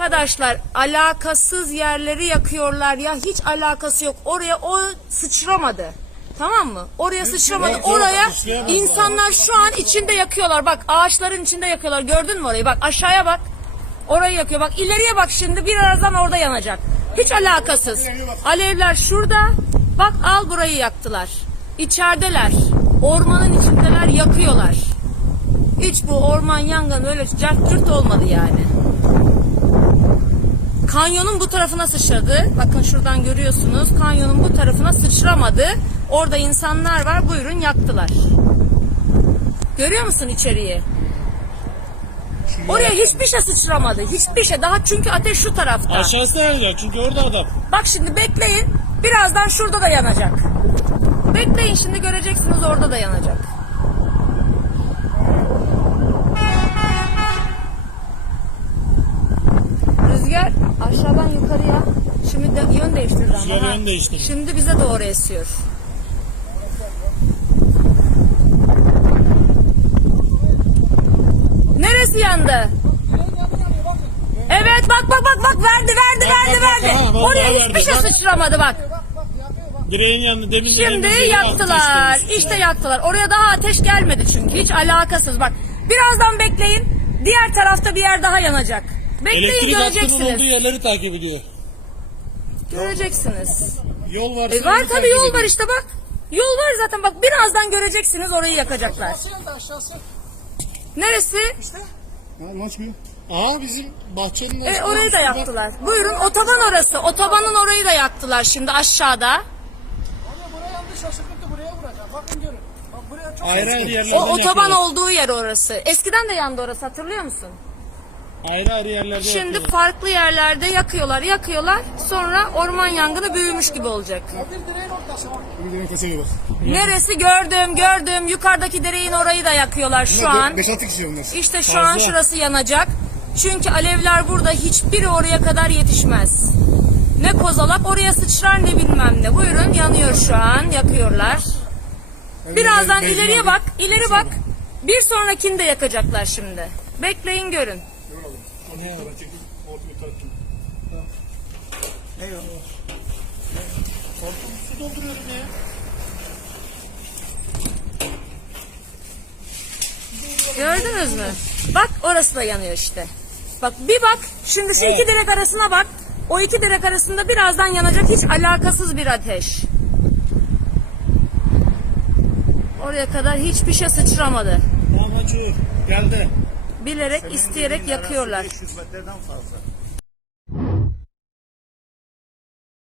Arkadaşlar alakasız yerleri yakıyorlar ya hiç alakası yok. Oraya o sıçramadı. Tamam mı? Oraya sıçramadı. Oraya insanlar şu an içinde yakıyorlar. Bak ağaçların içinde yakıyorlar. Gördün mü orayı? Bak aşağıya bak. Orayı yakıyor. Bak ileriye bak şimdi birazdan orada yanacak. Hiç alakasız. Alevler şurada. Bak al burayı yaktılar. İçerideler. Ormanın içindeler yakıyorlar. Hiç bu orman yangını öyle cart olmadı yani. Kanyonun bu tarafına sıçradı. Bakın şuradan görüyorsunuz. Kanyonun bu tarafına sıçramadı. Orada insanlar var. Buyurun yaktılar. Görüyor musun içeriği? Oraya hiçbir şey sıçramadı. Hiçbir şey. Daha çünkü ateş şu tarafta. Aşağısı yanacak çünkü orada adam. Bak şimdi bekleyin. Birazdan şurada da yanacak. Bekleyin şimdi göreceksiniz orada da yanacak. Şimdi de yön değiştireceğim. Rüzgar yön değiştirdi. Şimdi bize doğru esiyor. Neresi yandı? Evet bak bak bak bak verdi verdi verdi verdi. aha, Oraya hiçbir verdi, şey bak. sıçramadı bak. Direğin yanında demin Şimdi yaktılar. İşte yaktılar. Oraya daha ateş gelmedi çünkü. Hiç alakasız. Bak birazdan bekleyin. Diğer tarafta bir yer daha yanacak. Bekleyin Elektrik hattının göreceksiniz. olduğu yerleri takip ediyor. Göreceksiniz. Yol var. E var tabii yol var işte bak. Yol var zaten bak birazdan göreceksiniz orayı yakacaklar. Neresi? Aa bizim bahçenin E, orayı da yaktılar. Buyurun otoban orası. Otobanın orayı da yaktılar şimdi aşağıda. Buraya yandı şaşırdım da buraya vuracağım. Bakın görün. Bak buraya çok Ayrı O otoban olduğu yer orası. Eskiden de yandı orası hatırlıyor musun? Ayrı ayrı yerlerde Şimdi yakıyorlar. farklı yerlerde yakıyorlar, yakıyorlar. Sonra orman yangını büyümüş gibi olacak. bir bak. Neresi gördüm, gördüm. Yukarıdaki dereyin orayı da yakıyorlar şu an. 5-6 kişi onlar. İşte şu Fazla. an şurası yanacak. Çünkü alevler burada hiçbiri oraya kadar yetişmez. Ne kozalak oraya sıçrar ne bilmem ne. Buyurun yanıyor şu an, yakıyorlar. Birazdan ileriye bak, ileri bak. Bir sonrakini de yakacaklar şimdi. Bekleyin görün. Gördünüz mü? Bak orası da yanıyor işte. Bak bir bak şimdi şu iki direk arasına bak. O iki direk arasında birazdan yanacak hiç alakasız bir ateş. Oraya kadar hiçbir şey sıçramadı. Tamam açıyor. Geldi. Bilerek, isteyerek yakıyorlar. 500 metreden fazla.